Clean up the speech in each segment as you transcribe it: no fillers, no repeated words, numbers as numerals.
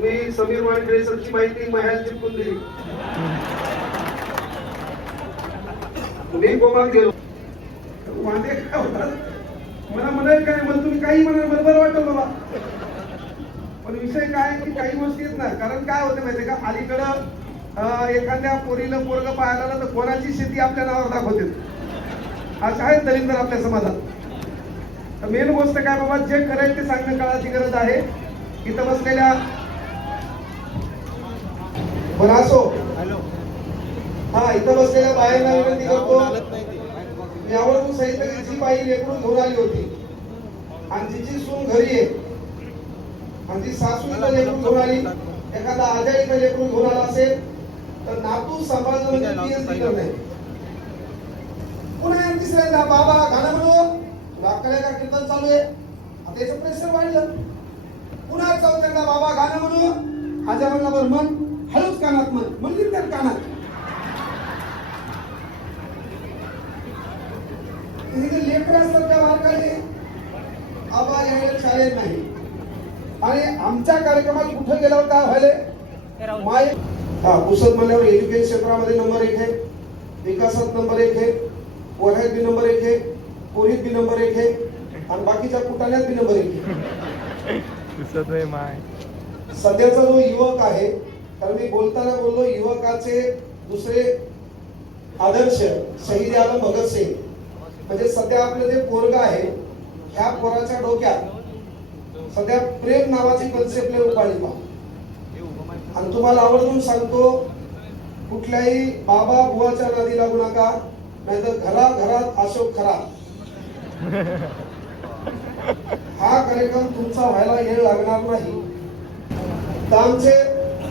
तुम्ही समीर वानखेडे सरची माहिती महिन्यात चिपकून दिली. मी कोमात गेलो. वांदे काय होतात मला म्हणाल काय, मला तुम्ही काही म्हणाल मला बरं वाटतं बाबा. पण विषय काय की काही गोष्टी येत नाही. कारण काय होते माहितीये का, अलीकडं एखाद्या पोरीला पोरग पाहायला आलं तर कोणाची शेती आपल्या नावावर दाखवते. असं आहे दलिंदर आपल्या समाजात. तर मेन गोष्ट काय बाबा, जे खरं ते सांगणं काळाची गरज आहे. इथं बसलेल्या असो हा इथं बसलेल्या बायांना विनंती करतो, यावरून सहित जी बाई लेकरून घेऊन आली होती आणि तिची सून घरी आहे आणि ती सासू इथं लेकरून घेऊन आली, एखादा आजा इथं लेकरून घेऊन आला असेल तर नातू सांभाळणं म्हणजे पीएचडी करणे. पुन्हा तिसऱ्यांदा बाबा गाणं म्हणू वाकड्या का कीर्तन चालू आहे, आता याचं प्रेशर वाढलं. पुन्हा चौथ्यांदा बाबा गाणं म्हणू, आजा म्हणला बरं म्हण, हळूच कानात म्हण, म्हणली तर कानात. लेकर असतात त्या मार्गाने आबा यायला शाळेत नाही. आणि आमच्या कार्यक्रमात कुठे गेल्यावर काय व्हायले माय पुसद म्हणल्यावर एज्युकेशन क्षेत्रामध्ये नंबर 1 आहे, विकासात नंबर 1 आहे, पोऱ्यात बी नंबर 1 आहे, पोरीत बी नंबर 1 आहे आणि बाकीच्या कुटाण्यात बी नंबर 1 आहे. सध्याचा जो युवक आहे, कारण मी बोलताना बोललो युवकाचे दुसरे आदर्श शहीद आलम भगतसिंग. म्हणजे सध्या आपलं जे पोरग आहे ह्या पोराच्या डोक्यात सध्या प्रेम नावाची कन्सेप्ट उपाळी पा. आणि तुम्हाला आवर्जून सांगतो, कुठल्याही बाबा बुवाच्या नादी लागू नका, नाहीतर घराघरात अशोक खरा. हा कार्यक्रम तुमचा व्हायला वेळ लागणार नाही. तर आमचे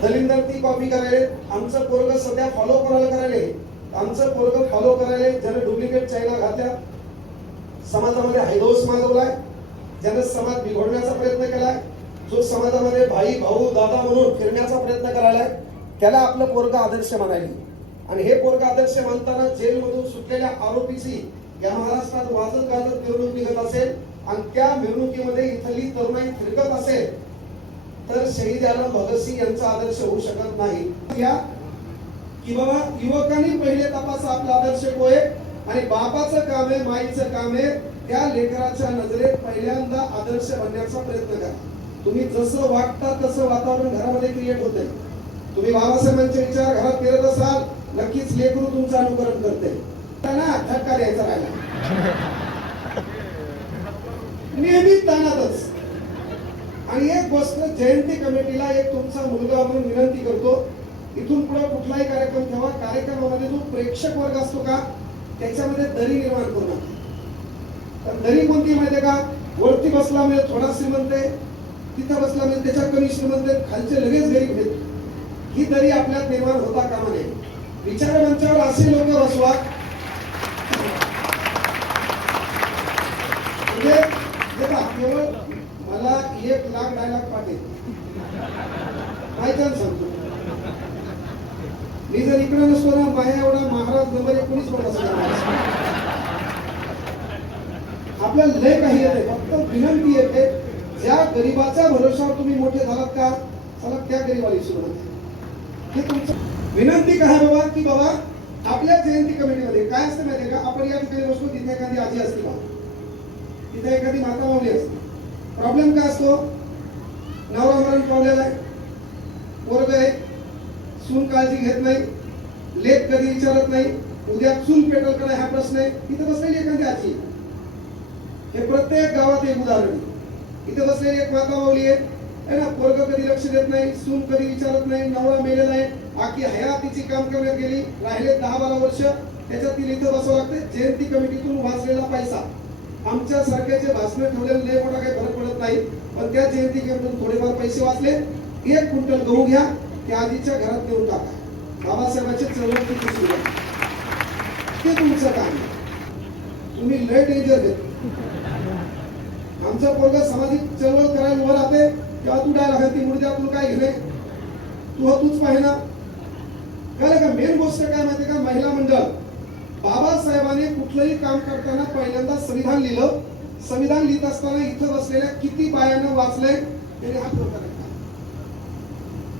दलिंदर ती कॉपी करायले, आमचं पोरग सध्या फॉलो करायले, आमचं पोरग फॉलो करायले, ज्याने डुप्लिकेट चायना घातल्या, समाजामध्ये हैदोस माजवलाय, ज्याने समाज बिघडण्याचा प्रयत्न केलाय, जो समाजामध्ये भाई भाऊ दादा म्हणून फिरण्याचा प्रयत्न करायलाय, त्याला आपलं पोरग आदर्श मानायले. आणि हे पोरग आदर्श मानताना जेलमधून सुटलेल्या आरोपीची या महाराष्ट्रात वाजत गाजत मिरवणूक निघत असेल आणि त्या मिरवणुकीमध्ये इथली तरुणाई फिरकत असेल तर शहीद आलम भगतसिंग यांचा आदर्श होऊ शकत नाही. या की बाबा युवकांनी पहिले तपासा आपला आदर्श कोय आणि बापाचं काम आहे, माईचं काम आहे, त्या लेकराच्या नजरेत पहिल्यांदा आदर्श बनण्याचा प्रयत्न करा. तुम्ही जसं वागता तसं वातावरण घरामध्ये क्रिएट होते. तुम्ही बाबासाहेबांचे विचार घरात करत असाल, नक्कीच लेकरू तुमचं अनुकरण करते. त्यांना धक्का द्यायचा राहिला नेहमी तानातच. आणि एक गोष्ट जयंती कमिटीला एक तुमचा मुलगा म्हणून विनंती करतो, इथून पुढे कुठलाही कार्यक्रम ठेवा, कार्यक्रमामध्ये जो प्रेक्षक वर्ग असतो का त्याच्यामध्ये दरी निर्माण करू नका. तर दरी कोणती माहितीये का, वरती बसला म्हणजे थोडा श्रीमंत आहे, तिथं बसला म्हणजे त्याच्या कमी श्रीमंत आहे, खालचे लगेच गरीब आहेत. ही दरी आपल्यात निर्माण होता कामा नये. विचार मंचावर असे लोक बसवा म्हणजे केवळ मला 1 लाख डायलॉग पाठेल माहिती सांगतो. मी जर इकडे नसतो ना, माझ्या एवढा महाराज नंबर 19 पण असं आपल्याला लय काही येते. फक्त विनंती येते, ज्या गरीबाच्या भरोशावर तुम्ही मोठे झालात का चला त्या गरीबाला विसरू नका. हे तुमचं विनंती काय बाबा की बाबा आपल्या जयंती कमिटीमध्ये काय असतं माहितीये का, आपण या ठिकाणी बसतो, तिथे एखादी आजी असते बा, तिथे एखादी माता माऊली असते. प्रॉब्लेम काय असतो, नवरा मरण पावलेला आहे, पोरग आहे, सून काळजी घेत नाही, लेक कधी विचारत नाही, उद्या चूल पेटल कडे हा प्रश्न आहे. इथे बसलेली एखादी आजी, हे प्रत्येक गावात एक उदाहरण आहे. इथे बसलेली एक माता माऊली आहे ना, पोरग कधी लक्ष देत नाही, सून कधी विचारत नाही, नवरा मेलेला आहे, आखी हयातीची काम करण्यात गेली, राहिले 10-12 वर्ष, त्याच्यात तिला इथं बसावं लागते. जयंती कमिटीतून वाचलेला पैसा, आमच्या सारख्याचे भाषण ठेवलेले लय मोठा काही फरक पडत नाही, पण त्या जयंती कमिटीतून थोडेफार पैसे वाचले. 1 क्विंटल गहू घ्या, त्या आजीच्या घरात देऊन टाका. बाबासाहेबांचे चळवळ किती सुरू आहे ते तुमचं काम. तुम्ही लय डेंजर घेत. आमचा पोरगा सामाजिक चळवळ करायला उभं राहते तेव्हा तू काय लागेल ती मुर्द्या तुला काय घेणे, तूच पाहिना. काय का मेन गोष्ट काय माहिती का, महिला मंडळ बाबासाहेबांनी कुठलंही काम करताना पहिल्यांदा संविधान लिहिलं. संविधान लिहित असताना इथं बसलेल्या किती बायांना वाचलंय त्याने हात वर करा.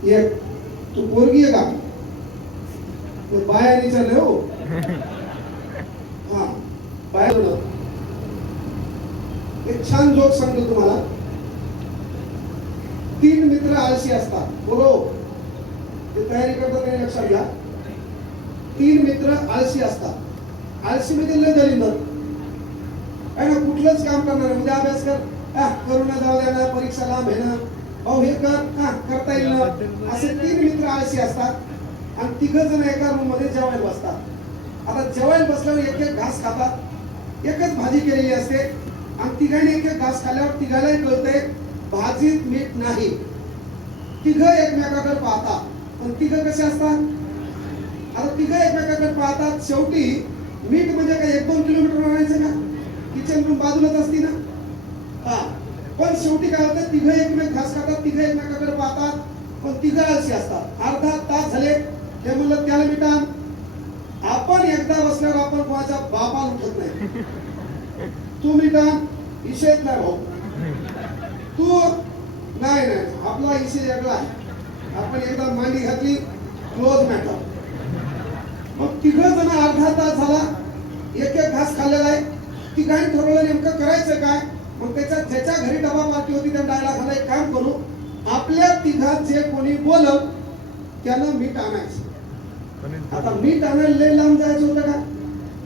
एक तू पोरगी आहे का? तो बाया विचारले हो. हा बाया जोड. एक छान जोक सांगतो तुम्हाला. 3 मित्र आळशी असतात. बोलो ते तयारी करतात काही लक्षात घ्या. 3 मित्र आळशी असतात. आळशी म्हणजे लय दलिंदर आहे ना, कुठलंच काम करणार. उद्या अभ्यास कर, करू ना, जाऊ द्या ना, परीक्षा लांब आहे ना, भाऊ हे कर, करता येईल ना. असे 3 मित्र आळशी असतात आणि 3 जण एका रूम मध्ये जेवायला बसतात. आता जेवायला बसल्यावर एक एक घास खातात. एकच भाजी केलेली असते आणि तिघांनी एक एक घास खाल्ल्यावर तिघांनाही कळतंय भाजीत मीठ नाही. 3 एकमेकाकडे पाहतात. पण 3 कसे असतात? आता 3 एकमेकाकडे पाहतात. शेवटी मीठ म्हणजे काय 1-2 किलोमीटर आणायचं का? किचन रूम बाजूलाच असती ना. पण शेवटी काय होतं, 3 एकमेक घास खातात, 3 एकमेकाकडे पाहतात. पण 3 आळशी असतात. अर्धा तास झाले हे म्हणलं त्याला मीठ आण. आपण एकदा बसल्यावर आपण कोणाच्या बापाला उठत नाही. तू मीठ आण, विषयच नाही भाऊ. तू नाही नाही आपला विषय वेगळा आहे. आपण एकदा मांडी घातली क्लोज मॅटर. मग 3 जण अर्धा तास झाला एक एक घास खाल्लेला आहे. तिघांनी ठरवलं नेमकं करायचं काय. मग ज्याच्या घरी डबा पार्टी होती त्या डायला खाला एक काम करू, आपल्या 3 जे कोणी बोलव त्यानं मीठ आणायचं. आता मीठ आणायला लय लांब जायचं होतं का?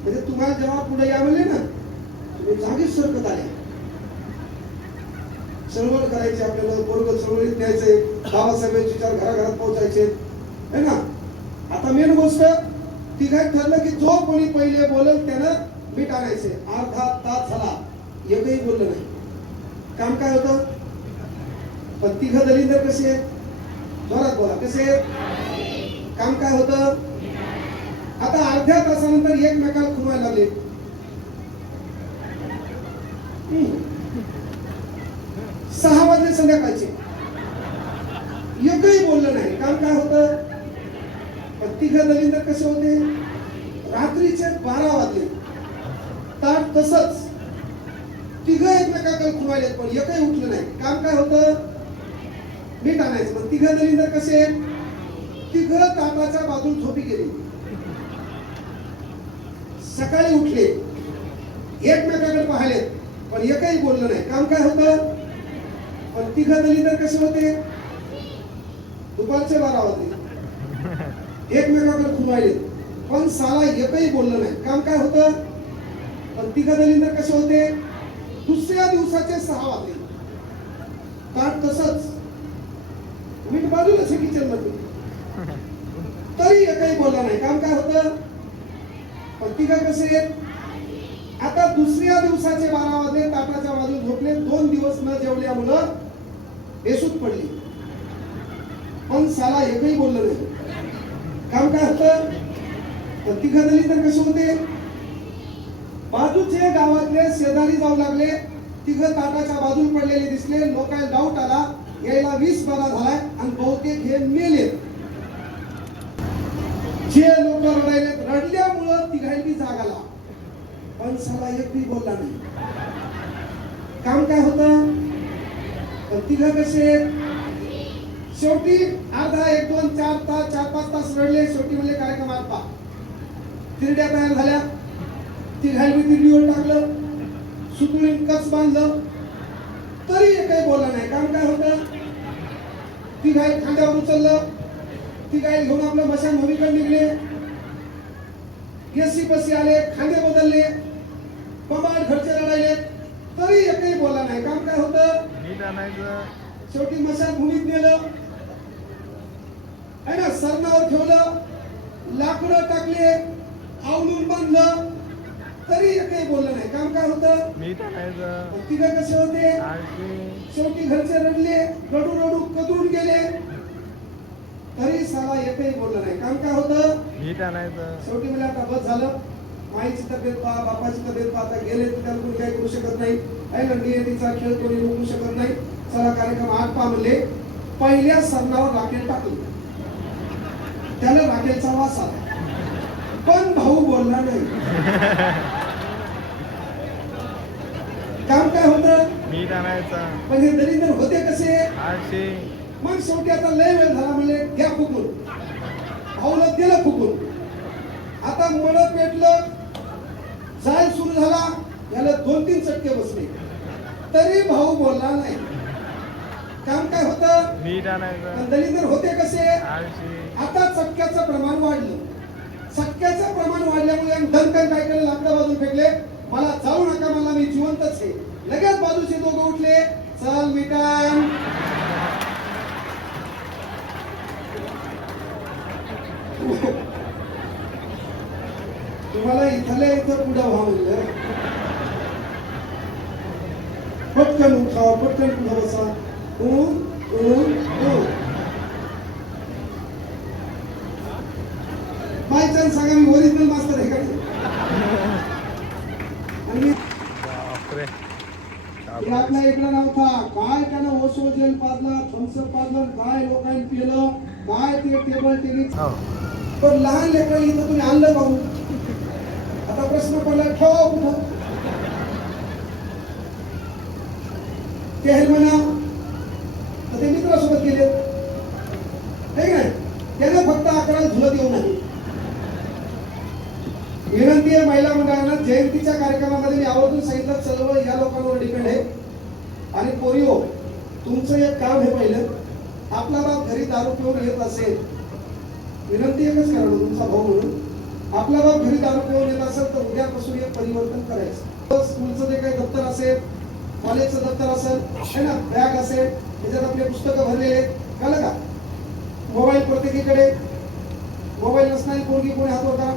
म्हणजे तुम्हाला जेव्हा पुढे यावले ना तुम्ही जागीच सरकत आले. चळवळ करायची आपल्याला, बरोबर चळवळीत न्यायचंय. बाबासाहेबांचे विचार घराघरात पोहोचायचे है ना. आता मेन गोष्ट 3 ठरलं की जो कोणी पहिले बोलल त्यानं मीठ आणायचे. अर्धा तास झाला एकही बोललं नाही. काम काय होतं? पण 3 दलिंदर कसे आहेत? जोरात बोला, कसे आहेत? काम काय होतं? आता अर्ध्या तासानंतर एकमेकाला खुमायला लागले. 6 वाजले संध्याकाळचे एकही बोललं नाही. काम काय होतं? पण 3 दलिंदर कसे होते? रात्रीचे 12 वाजले ताट तसंच 3 एकमेकाकडे खुमायले पण एकही उठलं नाही. काम काय होतं? मीठ आणायचं. पण 3 दलिंदर कसे? 3 ताटाच्या बाजूला झोपी गेले. सकाळी उठले एकमेकाकडे पाहिले पण एकही बोललं नाही. काम काय होतं? पण 3 दलिंदर कसे होते? दुपारचे 12 वाजले एकमेकाकडे खुमायले पण साला एकही बोललं नाही. काम काय होतं? पण 3 दलिंदर कसे होते? दुसऱ्या दिवसाचे 6 वाजले ताट तसंच मीठ बाजूलाच किचन मध्ये तरी एकही बोलला नाही. काम काय होतं? पण 3 कसे आहेत? आता दुसऱ्या दिवसाचे 12 वाजले ताटाच्या बाजूला झोपले. 2 दिवस न जेवल्यामुळं बेसूत पडली पण साला एकही बोललं नाही. काम काय होतं? पण 3 दलिंदर कसे होते? बाजूचे गावातले शेजारी जाऊ लागले. 3 ताटाच्या बाजूला पडलेले दिसले. लोकांना डाऊट आला यायला 20 बरा झालाय आणि बहुतेक हे मेले. जे लोक रडायले रडल्यामुळं 3 जाग आला पण साला एकही बोलला नाही. काम काय होतं? पण 3 कसे? शेवटी अर्धा 1-2 4 तास 4-5 तास रडले. शेवटी म्हणजे कार्यक्रम आटपा. तिरड्या तयार झाल्या. 3 तिरडीवर टाकलं, सुतळीन कच बांधलं तरी एकही बोलला नाही. काम काय होतं? 3 खांद्यावर उचललं. 3 घेऊन आपलं मशानभूमीकडे निघले. एसी पसी आले, खांदे बदलले, बबाड घरचे रडायले तरी एकही बोलला नाही. काम काय होतं? शेवटी मशानभूमीत नेलं है ना, सरणावर ठेवलं, लाकडं टाकले, आवळून बांधलं तरी एकही बोललं नाही. काम काय होतं? 3 कसे होते? शेवटी घरचे रडले, रडू रडू कदरून गेले तरी साला एकही बोललं नाही. काम काय होतं? शेवटी म्हणजे आता बस झालं. माईची तब्येत पहा, बापाची तब्येत पहा, आता गेले तर त्याला कोणी काही करू शकत नाही आहे ना. नियतीचा खेळ कोणी रोखू शकत नाही. चला कार्यक्रम आटपा म्हणले. पहिल्या सरणावर राखेल टाकली. त्याला राखेलचा वास आला पण भाऊ बोलला नाही. काम काय होतं? मीठ आणायचं. पण हे दलिंदर होते कसे? आळशी. मग शेवटी आता लय वेळ झाला म्हणले म्हणून भाऊला दिलं फुकून. आता मळ पेटलं, जाळ सुरू झाला, याला 2-3 चटके बसले, तरी भाऊ बोलला नाही. काम काय होतं, दलिंदर होते कसे. आता चटक्याचं प्रमाण वाढलं. चटक्याचं प्रमाण वाढल्यामुळे धनकन काय केलं, लाकडं बाजून फेकले. मला जाऊ नका, मला मी जिवंतच आहे. लगेच बाजूचे दोघं उठले, चल मिटान. तुम्हाला इथल्या इथं पुढं व्हा म्हणलं, पटकन उठा, पटकन पुढं बसा. बाय चान्स सांगा मी ओरिजिनल मास्टर आहे का. आणि आपल्या इकडे नव्हता काय, त्यानं ओसो जेल पाजला, थम्सअप पाजलं, काय लोकांनी पिलं, काय ते टेबल टेनिस. पण लहान लेकरं इथं तुम्ही आणलं भाऊ. आता प्रश्न पडला, ठेवा कुठं ते आहे म्हणा. ते मित्रासोबत गेले नाही, त्याने फक्त 11 झुलत येऊ नये. विनंती आहे महिला मंडळांना, जयंतीच्या कार्यक्रमामध्ये मी आवर्जून सांगितलं, चळवळ या लोकांवर डिपेंड आहे. आणि पोरिओ, तुमचं एक काम हे पहिलं, आपला बाप घरी दारू पिऊन येत असेल, विनंती एकच करा तुमचा भाऊ म्हणून, आपला बाप घरी दारू पिऊन येत असेल तर उद्यापासून एक परिवर्तन करायचं. स्कूलचं जे काही दप्तर असेल, कॉलेजचं दप्तर असेल है ना, बॅग असेल, त्याच्यात आपले पुस्तकं भरलेले कळलं का. मोबाईल प्रत्येकीकडे, मोबाईल नसणारी पोरगी कोणी हातवर करा.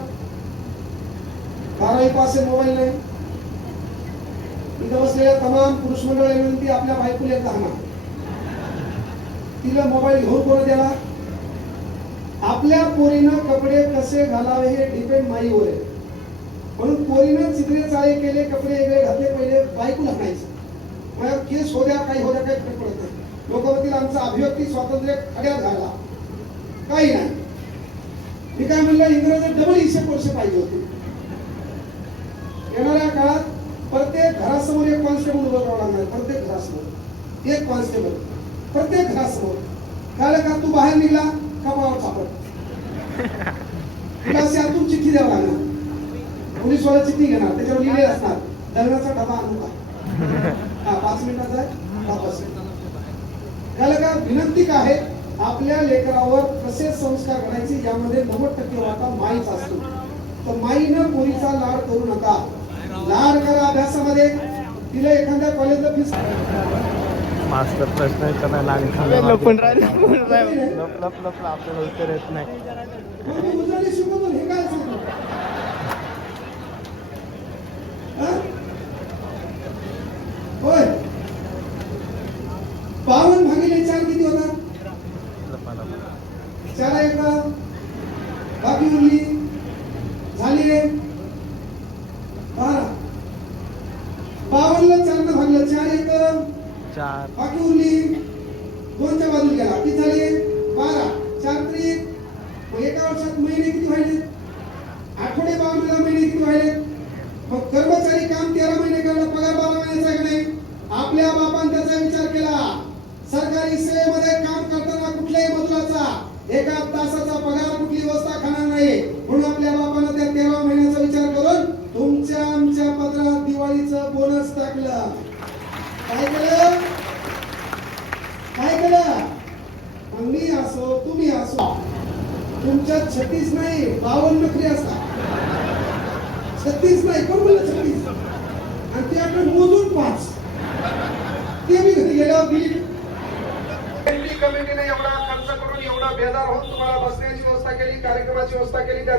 12वी पास आहे, मोबाईल नाही. इथं बसलेल्या तमाम पुरुष मंडळाला विनंती, आपल्या बायकोला एकदा आणा. तिला मोबाईल घेऊन कोण द्याला. आपल्या पोरीनं कपडे कसे घालावे हे डिपेंड माईवर आहे. म्हणून पोरीनं चित्रे चाळे केले, कपडे वेगळे घातले, पहिले बायकोला आणायचं. मग केस हो द्या, काही हो द्या, काही फरक पडत नाही. लोक म्हणतील आमचं अभिव्यक्ती स्वातंत्र्य खड्यात घाला, काही नाही. मी काय म्हणलं, इंग्रजी डबल 100 वर्ष पाहिजे होते. येणाऱ्या काळात प्रत्येक घरासमोर एक कॉन्स्टेबल उभं करावं लागणार. प्रत्येक घरासमोर एक कॉन्स्टेबल, प्रत्येक घरासमोर. काय का तू बाहेर निघला कपाळावर सापड, तुला अशी आतून चिठ्ठी द्यावं लागणार. पोलीसवाला चिठ्ठी घेणार, त्याच्यावर लिहिले असणार, दळणाचा डबा आणू का. 5 मिनिटाचा आहे वापस. त्याला का विनंती काय आहे, आपल्या लेकरावर कसे संस्कार करायचे यामध्ये 90% वाटा माईच असतो. तर माईनं पोरीचा लाड करू नका. लाड करा अभ्यासामध्ये. तिला एखाद्या कॉलेजला फीस मास्टर प्रश्न विचारायला लागले, लपून राहिले, लप आपल्याला उत्तर येत नाही. शिकवतो हे काय सांगतो. होय 52 भागिले 4 किती होतात. 4 एक बाकी उरली झाली 12. 52 ला 4 ने भागलं, 4 एक 4, बाकी उरली 2 च्या बाजूला गेला, किती झाले 12. 4 त्रिक, मग एका वर्षात महिने किती व्हायले, आठवडे 52 महिने किती व्हायले. मग कर्मचारी काम 13 महिने करणार, पगार 12 महिन्याचा आहे का नाही. आपल्या बापान त्याचा विचार केला. सरकारी सेवेमध्ये काम करताना कुठल्याही मजुराचा 1 तासाचा पगार कुठली व्यवस्था खाणार नाही. म्हणून आपल्या बापानं त्या 13 महिन्याचा विचार करून तुमच्या आमच्या पदरात दिवाळीचं बोनस टाकलं. काय केलं, काय केलं. मी असो तुम्ही असो, तुमच्यात 36 नाही 52 नोकरी असतात. 36 नाही, कोण बोललं 36. आणि ते आपण मोजून 5, ते मी घरी गेल्यावर दिली. कमिटीने एवढा खर्च करून, एवढा बेदार होऊन तुम्हाला बसण्याची व्यवस्था केली, कार्यक्रमाची व्यवस्था केली. त्या